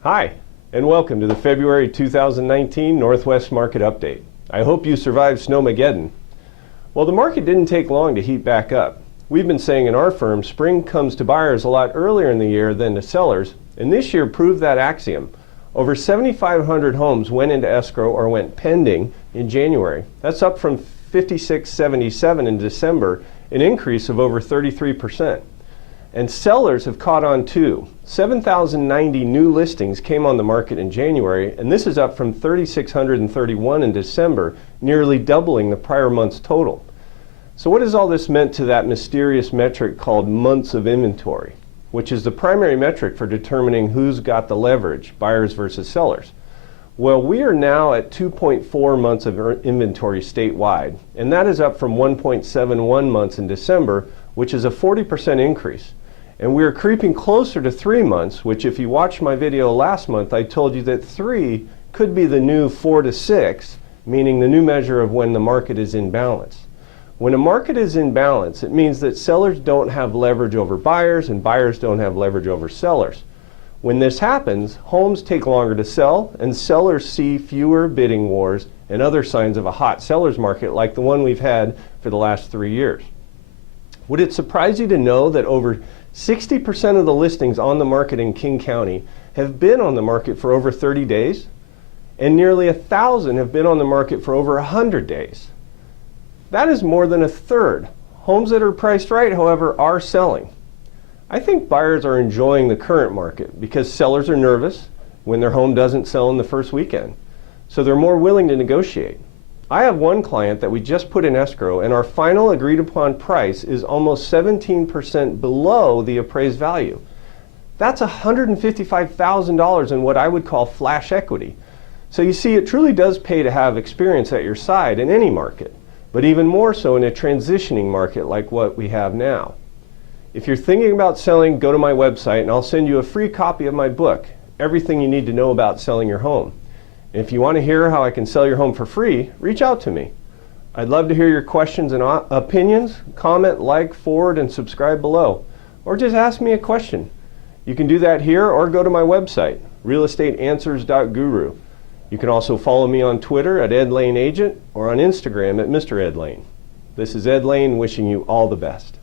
Hi, and welcome to the February 2019 Northwest Market Update. I hope you survived Snowmageddon. Well, the market didn't take long to heat back up. We've been saying in our firm, spring comes to buyers a lot earlier in the year than to sellers, and this year proved that axiom. Over 7,500 homes went into escrow or went pending in January. That's up from 5,677 in December, an increase of over 33%. And sellers have caught on too. 7,090 new listings came on the market in January, and this is up from 3,631 in December, nearly doubling the prior month's total. So what has all this meant to that mysterious metric called months of inventory, which is the primary metric for determining who's got the leverage, buyers versus sellers? Well, we are now at 2.4 months of inventory statewide, and that is up from 1.71 months in December, which is a 40% increase. And we are creeping closer to 3 months, which if you watched my video last month, I told you that 3 could be the new 4 to 6, meaning the new measure of when the market is in balance. When a market is in balance, it means that sellers don't have leverage over buyers and buyers don't have leverage over sellers. When this happens, homes take longer to sell and sellers see fewer bidding wars and other signs of a hot seller's market like the one we've had for the last 3 years. Would it surprise you to know that over 60% of the listings on the market in King County have been on the market for over 30 days? And nearly 1,000 have been on the market for over 100 days. That is more than a third. Homes that are priced right, however, are selling. I think buyers are enjoying the current market because sellers are nervous when their home doesn't sell in the first weekend. So they're more willing to negotiate. I have one client that we just put in escrow, and our final agreed upon price is almost 17% below the appraised value. That's $155,000 in what I would call flash equity. So you see, it truly does pay to have experience at your side in any market, but even more so in a transitioning market like what we have now. If you're thinking about selling, go to my website and I'll send you a free copy of my book, Everything You Need to Know About Selling Your Home. If you want to hear how I can sell your home for free, reach out to me. I'd love to hear your questions and opinions. Comment, like, forward, and subscribe below. Or just ask me a question. You can do that here or go to my website, realestateanswers.guru. You can also follow me on Twitter at Ed Laine Agent or on Instagram at Mr. Ed Laine. This is Ed Laine wishing you all the best.